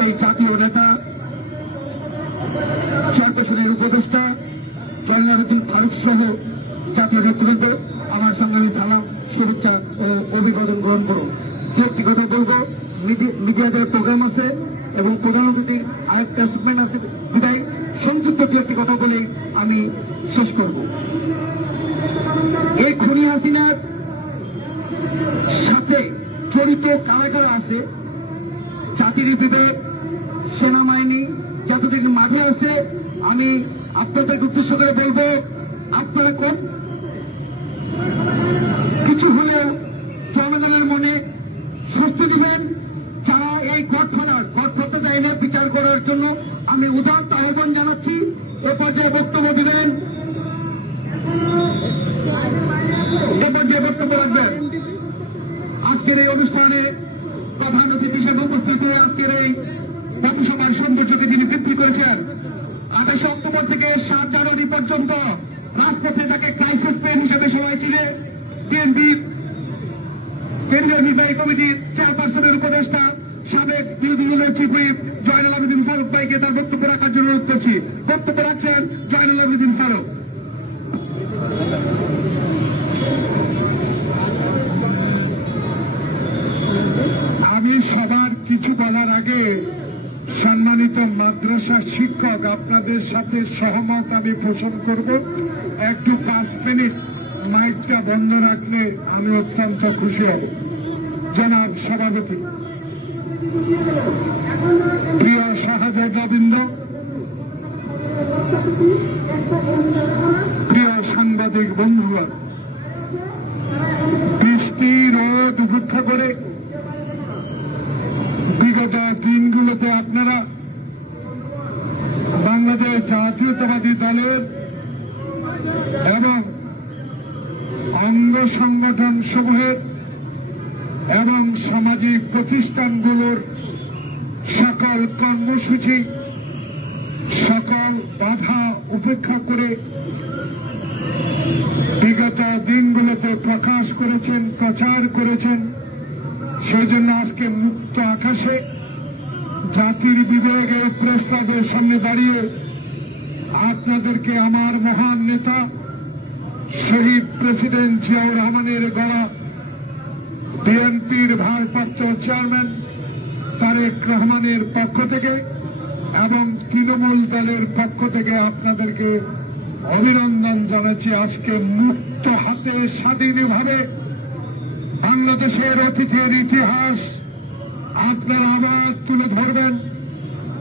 সেই জাতীয় নেতা চেয়ারপারসনের উপদেষ্টা জয়নালউদ্দিন ফারুক সহ জাতীয় নেতৃবৃন্দ আমার সংগ্রামী সালাম, শুভেচ্ছা ও অভিবাদন গ্রহণ করুন। দু একটি কথা বলবো, মিডিয়াদের প্রোগ্রাম আছে এবং প্রধান অতিথির আরেকটা সেগমেন্ট আছে, বিদায় সংযুক্ত দু একটি কথা বলে আমি শেষ করব। এই খুনি হাসিনার সাথে জড়িত কারা কারা আছে, জাতির বিবেক, সেনাবাহিনী যতদিন মাঠে আছে, আমি আপনাদেরকে উদ্দেশ্য করে বলবো, আপনারা কোন কিছু হলেও জনগণের মনে স্বস্তি দিবেন। যারা এই গডফাদার আইনের বিচার করার জন্য আমি উদাত্ত আহ্বান জানাচ্ছি। এ পর্যায়ে বক্তব্য দিবেন, রাখবেন আজকের এই অনুষ্ঠানে প্রধান অতিথি হিসেবে উপস্থিত হয়ে আজকের এই পথসভার সৌন্দর্যকে যিনি বৃদ্ধি করেছেন। 28 অক্টোবর থেকে 7 জানুয়ারি পর্যন্ত রাজপথে তাকে ক্রাইসিস পেন হিসেবে সবাই চিনে, বিএনপি কেন্দ্রীয় নির্বাহী কমিটির চেয়ারপারসনের উপদেষ্টা সাবেক বিরোধী দলের চিফ হুইপ জয়নুল আবেদিন ফারুক ভাইকে তার বক্তব্য রাখার জন্য অনুরোধ করছি। বক্তব্য রাখছেন জয়নুল আবেদিন ফারুক। আমি সবার কিছু বলার আগে সম্মানিত মাদ্রাসা শিক্ষক আপনাদের সাথে সহমত আমি পোষণ করব। একটু 5 মিনিট মাইকটা বন্ধ রাখলে আমি অত্যন্ত খুশি হব। জনাব সভাপতি, প্রিয় সহযোগীবৃন্দ, প্রিয় সাংবাদিক বন্ধুগণ, বৃষ্টি রোদ উপেক্ষা করে বিগত দিনগুলোতে আপনারা বাংলাদেশ জাতীয়তাবাদী দলের এবং অঙ্গ সংগঠন সমূহের এবং সামাজিক প্রতিষ্ঠানগুলোর সকল কর্মসূচি, সকল বাধা উপেক্ষা করে বিগত দিনগুলোতে প্রকাশ করেছেন, প্রচার করেছেন। সেই জন্য আজকে মুক্ত আকাশে জাতির বিবেকের প্রস্তাবের সামনে দাঁড়িয়ে আপনাদেরকে আমার মহান নেতা শহীদ প্রেসিডেন্ট জিয়াউর রহমানের গড়া বিএনপির ভারপ্রাপ্ত চেয়ারম্যান তারেক রহমানের পক্ষ থেকে এবং তৃণমূল দলের পক্ষ থেকে আপনাদেরকে অভিনন্দন জানাচ্ছি। আজকে মুক্ত হাতে স্বাধীনভাবে বাংলাদেশের অতীতের ইতিহাস আপনারা আবার তুলে ধরবেন,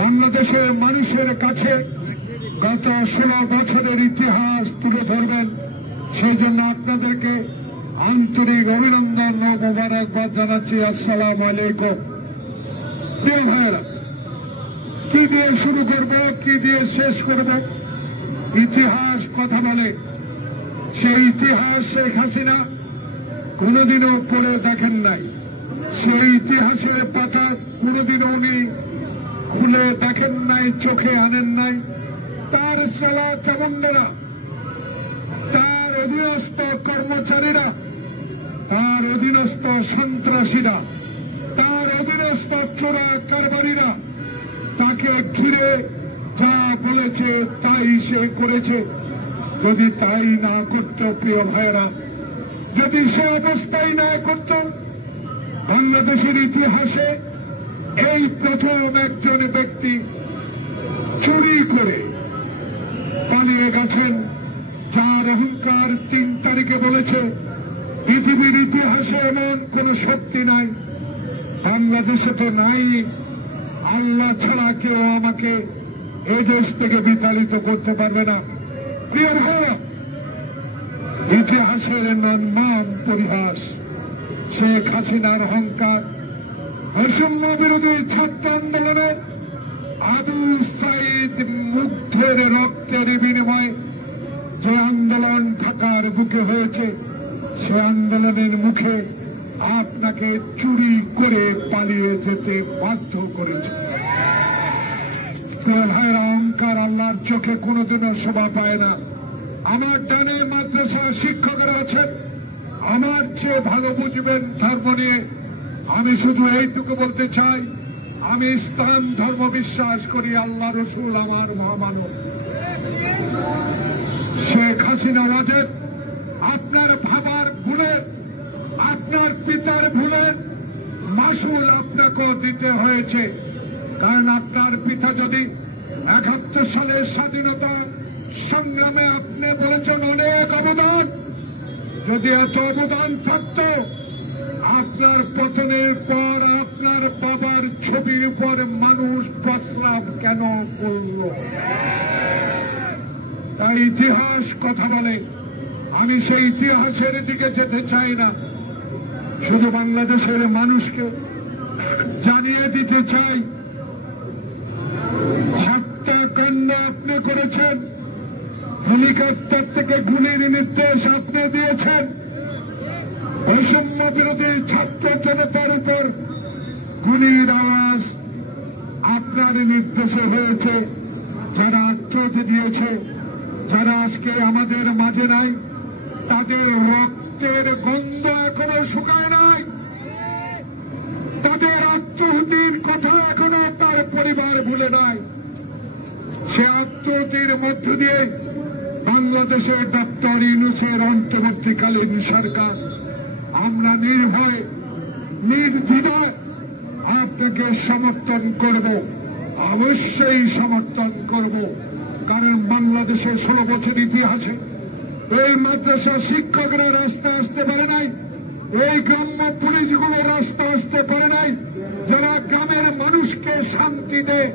বাংলাদেশের মানুষের কাছে গত 16 বছরের ইতিহাস তুলে ধরবেন। সেই জন্য আপনাদেরকে আন্তরিক অভিনন্দন ও মোবারকবাদ জানাচ্ছি। আসসালামু আলাইকুম। প্রিয় ভাইয়েরা, কি দিয়ে শুরু করব, কি দিয়ে শেষ করব? ইতিহাস কথা বলে। সেই ইতিহাস শেখ হাসিনা কোনদিনও পড়ে দেখেন নাই, সেই ইতিহাসের পাতা কোনদিনও উনি খুলে দেখেন নাই, চোখে আনেন নাই। তার চলা চামুন্ডারা, তার অধীনস্থ কর্মচারীরা, তার অধীনস্থ সন্ত্রাসীরা, তার অধীনস্থ চোরা কারবারিরা তাকে ঘিরে যা বলেছে তাই সে করেছে। যদি তাই না করত, প্রিয় ভাইয়েরা, যদি সে অবস্থাই না করত, বাংলাদেশের ইতিহাসে এই প্রথম একজন ব্যক্তি চুরি করে পালিয়ে গেছেন, যার অহংকার 3 তারিখে বলেছে পৃথিবীর ইতিহাসে এমন কোন শক্তি নাই, বাংলাদেশে তো নাই, আল্লাহ ছাড়া কেউ আমাকে এই দেশ থেকে বিতাড়িত করতে পারবে না। প্রিয় ভাইরা, ইতিহাসের নাম পরিহাস। শেখ হাসিনার অহংকার, বৈষম্য বিরোধী ছাত্র আন্দোলনে আবু সাঈদ মুগ্ধের রক্তের বিনিময়ে যে আন্দোলন ঢাকার বুকে হয়েছে, সে আন্দোলনের মুখে আপনাকে চুরি করে পালিয়ে যেতে বাধ্য করেছে। ভাইয়ের অহংকার আল্লাহর চোখে কোনোদিনও শোভা পায় না। আমার ডানে মাদ্রাসা শিক্ষকরা আছেন, আমার চেয়ে ভালো বুঝবেন ধর্ম নিয়ে। আমি শুধু এইটুকু বলতে চাই, আমি ইসলাম ধর্ম বিশ্বাস করি, আল্লাহ রসুল আমার মহামানব। শেখ হাসিনা ওয়াজেদ আপনার ভাবার ভুলের, আপনার পিতার ভুলের মাসুল আপনাকেও দিতে হয়েছে। কারণ আপনার পিতা যদি ৭১ সালের স্বাধীনতা সংগ্রামে আপনি বলেছেন অনেক অবদান, যদি এত অবদান থাকত আপনার পতনের পর আপনার বাবার ছবির উপর মানুষ প্রস্রাব কেন করল? তাই ইতিহাস কথা বলে। আমি সেই ইতিহাসের দিকে যেতে চাই না, শুধু বাংলাদেশের মানুষকে জানিয়ে দিতে চাই, হত্যাকাণ্ড আপনি করেছেন, হেলিকপ্টার থেকে গুলির নির্দেশ আপনি দিয়েছেন, বৈষম্য বিরোধী ছাত্র জনতার উপর গুলির আওয়াজ আপনার নির্দেশে হয়েছে। যারা আত্মহত্যা দিয়েছে, যারা আজকে আমাদের মাঝে নাই, তাদের রক্তের গন্ধ এখনো শুকায় নাই, তাদের আত্মহত্যের কথা এখনো তার পরিবার ভুলে নাই। সে আত্মহত্যের মধ্য দিয়ে বাংলাদেশের ডক্টর ইউনূসের অন্তর্বর্তীকালীন সরকার আমরা নির্ভয়ে নির্দ্বিধায় আপনাকে সমর্থন করব, অবশ্যই সমর্থন করব। কারণ বাংলাদেশের 16 বছর ইতিহাসে এই মাদ্রাসা শিক্ষকরা রাস্তা আসতে পারে নাই, এই গ্রাম্য পুলিশগুলো রাস্তা আসতে পারে নাই। যারা গ্রামের মানুষকে শান্তি দেয়,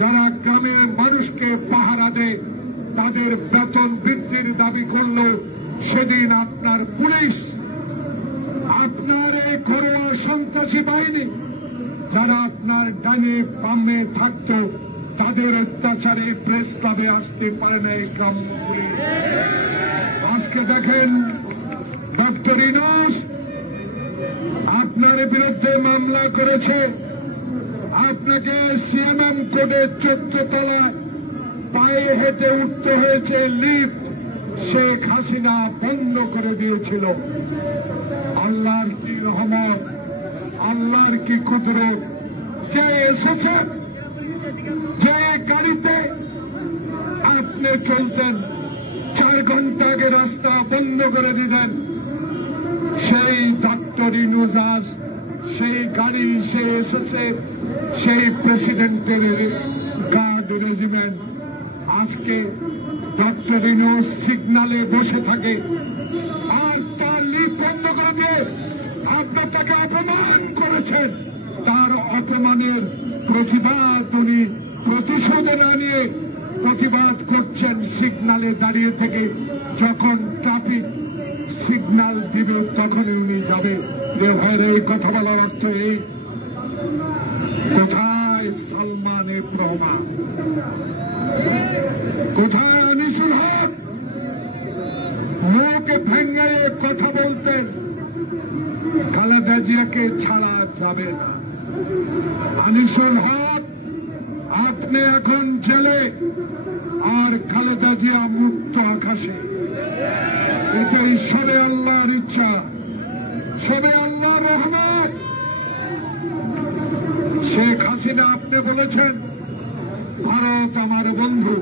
যারা গ্রামের মানুষকে পাহারা দেয়, তাদের বেতন বৃদ্ধির দাবি করল। সেদিন আপনার পুলিশ, আপনার এই ঘরোয়া সন্ত্রাসী বাহিনী যারা আপনার ডানে বামে থাকত, তাদের অত্যাচারে প্রেস ক্লাবে আসতে পারে না এই গ্রাম্য পুলিশ। আজকে দেখেন ডক্টর ইউনূস আপনার বিরুদ্ধে মামলা করেছে, আপনাকে সিএমএম কোর্টে 14 তলা পায়ে হেঁটে উঠতে হয়েছে, লিফট শেখ হাসিনা বন্ধ করে দিয়েছিল। আল্লাহর কি রহমত, আল্লাহর কি কুদরত, যে এসেছে, যে গাড়িতে আপনি চলতেন 4 ঘন্টা আগে রাস্তা বন্ধ করে দিতেন, সেই ডক্টর ইউনূস আজ সেই গাড়ি, সে এসেছে, সেই প্রেসিডেন্টের গার্ড রেজিমেন্ট আজকে ডক্টর ইউনূস সিগনালে বসে থাকে আর তার লিফট বন্ধ করে দিয়ে আপনি তাকে অপমান করেছেন। তার অপমানের প্রতিবাদ উনি প্রতিশোধ না নিয়ে প্রতিবাদ করছেন সিগনালে দাঁড়িয়ে থেকে। যখন ট্রাফিক সিগনাল দিবে তখন উনি যাবে। ভাইয়ের এই কথা বলার অর্থ এই, কোথায় সালমানের প্রমাণ, কোথায় আনিসুল হক? মুখ ভেঙে কথা বলতেন খালেদা জিয়াকে ছাড়া যাবে না। আনিসুল হক আপনি এখন জেলে, আর খালেদা জিয়া মুক্ত আকাশে। এটা ঈশ্বরে আল্লাহর ইচ্ছা, সবে আল্লাহর রহমত। শেখ হাসিনা আপনি বলেছেন ভারত আমার বন্ধু,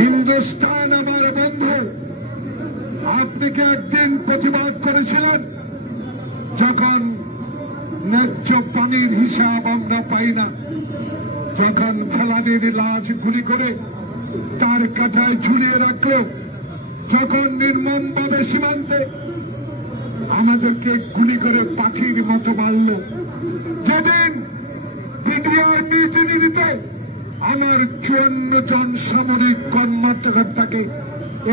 হিন্দুস্তান আমার বন্ধু। আপনি কি একদিন প্রতিবাদ করেছিলেন যখন ন্যায্য পানির হিসাব আমরা পাই না, যখন ফেলানির লাশ গুলি করে তার কাঁটায় ঝুলিয়ে রাখল, যখন নির্মমভাবে সীমান্তে আমাদেরকে গুলি করে পাখির মতো মারল, যেদিন পিডিআর মিটিনিতে আমার 54 জন সামরিক কর্মকর্তাকে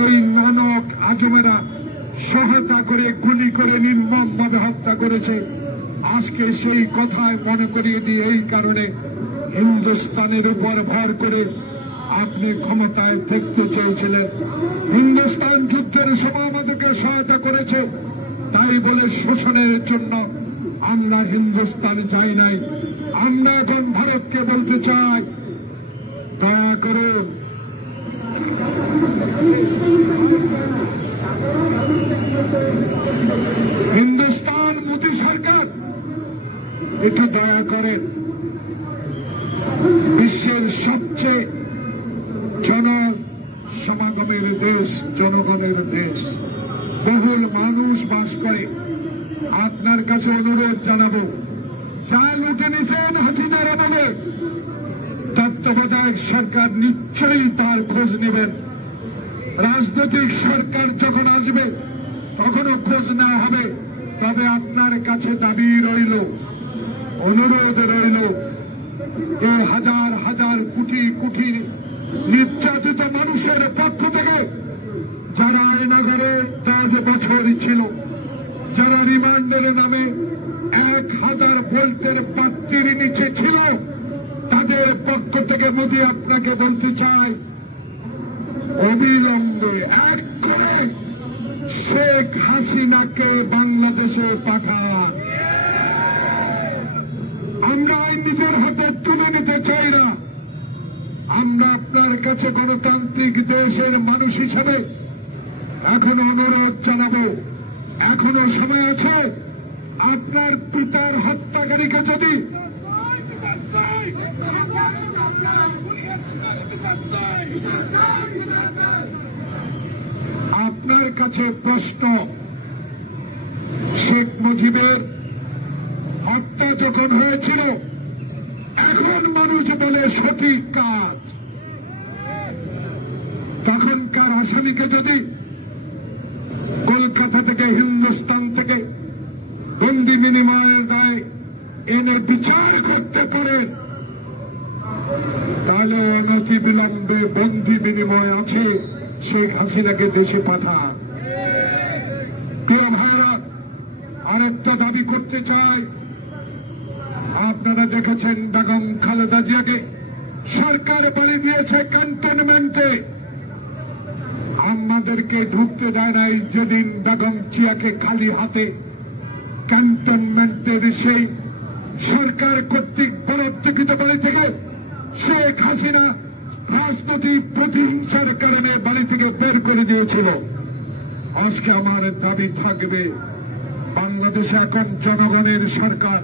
ওই নানক আজমেরা সহায়তা করে গুলি করে নির্মমভাবে হত্যা করেছে। আজকে সেই কথায় মনে করিয়ে দিয়ে এই কারণে হিন্দুস্তানের উপর ভর করে আপনি ক্ষমতায় দেখতে চেয়েছিলেন। হিন্দুস্তান যুদ্ধের সময় আমাদেরকে সহায়তা করেছে, তাই বলে শোষণের জন্য আমরা হিন্দুস্তান যাই নাই। আমরা এখন ভারতকে বলতে চাই, দয়া করুন হিন্দুস্তান মোদী সরকার একটু দয়া করেন। বিশ্বের সবচেয়ে জনসমাগমের দেশ, জনগণের দেশ, বহুল মানুষ বাস করে। আপনার কাছে অনুরোধ জানাবো, যা লুটে নিছেন হাসিনার আমলে, তত্ত্বাবধায়ক সরকার নিশ্চয়ই তার খোঁজ নেবেন। রাজনৈতিক সরকার যখন আসবে তখনও খোঁজ নেওয়া হবে। তবে আপনার কাছে দাবি রইল, অনুরোধ রইল, এই হাজার হাজার কোটি কোটি নির্যাতিত মানুষের পক্ষ থেকে, যারা আয়নাঘরে 10 বছর ছিল, যারা রিমান্ডের নামে 1000 ভোল্টের পাত্তির নিচে ছিল, তাদের পক্ষ থেকে মোদি আপনাকে বলতে চাই, অবিলম্বে এক করে শেখ হাসিনাকে বাংলাদেশে পাঠান। আমরা আইন নিজের হাতে তুলে নিতে চাই না। আমরা আপনার কাছে গণতান্ত্রিক দেশের মানুষ হিসেবে এখনো অনুরোধ জানাবো, এখনো সময় আছে। আপনার পিতার হত্যাকারীকে যদি আপনার কাছে প্রশ্ন, শেখ মুজিবের হত্যা যখন হয়েছিল, এখন মানুষ বলে সঠিক কাজ, তখনকার আসামিকে যদি কলকাতা থেকে, হিন্দুস্তান থেকে বন্দি বিনিময়ের দায় এনে বিচার করতে পারেন, তাহলে অনতি বিলম্বে বন্দি বিনিময় আছে, শেখ হাসিনাকে দেশে পাঠান। প্রিয় ভাইরা, আরেকটা দাবি করতে চাই। আপনারা দেখেছেন বেগম খালেদা জিয়াকে সরকার বাড়ি দিয়েছে ক্যান্টনমেন্টে, আমাদেরকে ঢুকতে দেয় নাই। যেদিন বেগম জিয়াকে খালি হাতে ক্যান্টনমেন্টের সেই সরকার কর্তৃক বরাদ্দকৃত বাড়ি থেকে শেখ হাসিনা রাজনৈতিক প্রতিহিংসার কারণে বাড়ি থেকে বের করে দিয়েছিল। আজকে আমার দাবি থাকবে, বাংলাদেশে এখন জনগণের সরকার,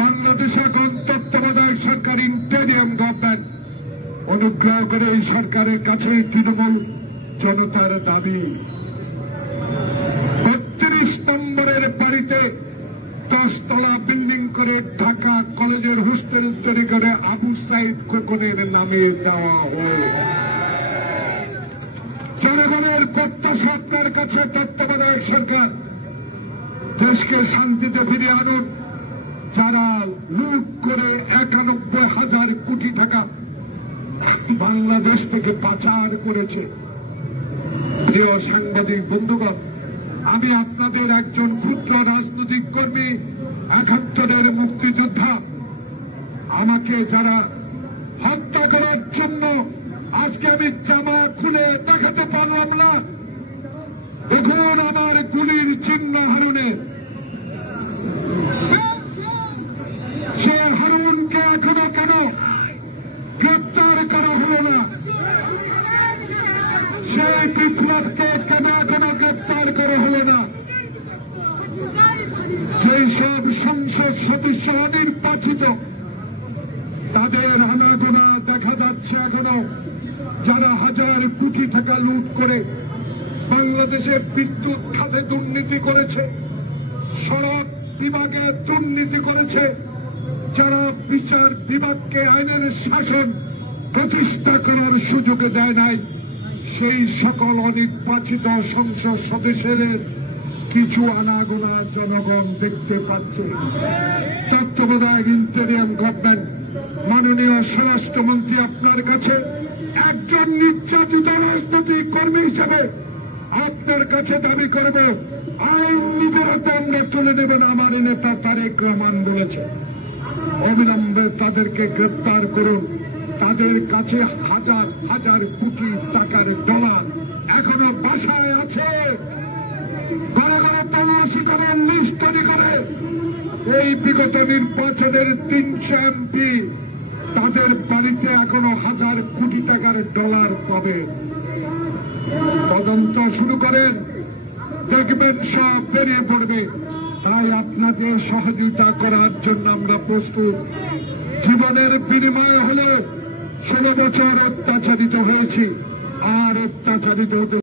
বাংলাদেশে এখন তত্ত্বাবধায়ক সরকার, ইন্টেরিয়াম গভর্নমেন্ট। অনুগ্রহ করে এই সরকারের কাছে তৃণমূল জনতার দাবি, 32 নম্বরের বাড়িতে 10 তলা বিল্ডিং করে ঢাকা কলেজের হোস্টেল তৈরি করে আবু সাইদ খোকনের নামে দেওয়া হয়। জনগণের প্রত্যাশা আপনার কাছে, তত্ত্বাবধায়ক সরকার দেশকে শান্তিতে ফিরিয়ে আনুন। যারা লুট করে 91,000 কোটি টাকা বাংলাদেশ থেকে পাচার করেছে। প্রিয় সাংবাদিক বন্ধুগণ, আমি আপনাদের একজন ক্ষুদ্র রাজনৈতিক কর্মী, 71-এর মুক্তিযোদ্ধা। আমাকে যারা হত্যা করার জন্য আজকে আমি জামা খুলে দেখাতে পারলাম না, দেখুন আমার গুলির চিহ্ন হারুনের। সে হারুনকে এখনো কেন গ্রেপ্তার করা হল না? সে বিপ্লবকে কেন এখনো গ্রেপ্তার করা হল না? যেই সব সংসদ সদস্য অনির্বাচিত, তাদের আনাগোনা দেখা যাচ্ছে এখনো, যারা হাজার কোটি টাকা লুট করে বাংলাদেশের বিদ্যুৎ খাতে দুর্নীতি করেছে, সড়ক বিভাগে দুর্নীতি করেছে, যারা বিচার বিভাগকে আইনের শাসন প্রতিষ্ঠা করার সুযোগ দেয় নাই, সেই সকল অনির্বাচিত সংসদ সদস্যদের কিছু আনাগোনা জনগণ দেখতে পাচ্ছে। তত্ত্বাবধায়ক ইন্টেরিয়াম গভর্নমেন্ট, মাননীয় স্বরাষ্ট্রমন্ত্রী, আপনার কাছে একজন নির্যাতিত রাজনৈতিক কর্মী হিসেবে আপনার কাছে দাবি করব, আইন নিজের হাতে আমরা তুলে নেবেন। আমার নেতা তারেক রহমান বলেছে, অবিলম্বে তাদেরকে গ্রেপ্তার করুন। তাদের কাছে হাজার হাজার কোটি টাকার ডলার এখনো বাসায় আছে। ঘরে ঘরে তল্লাশি করেন, লিস্ট তৈরি করে। এই বিগত নির্বাচনের 300 এমপি, তাদের বাড়িতে এখনো হাজার কোটি টাকার ডলার পাবে। তদন্ত শুরু করেন, দেখবেন সব বেরিয়ে পড়বে। তাই আপনাদের সহযোগিতা করার জন্য আমরা প্রস্তুত। জীবনের বিনিময় হলে 16 বছর অত্যাচারিত হয়েছি, আর অত্যাচারিত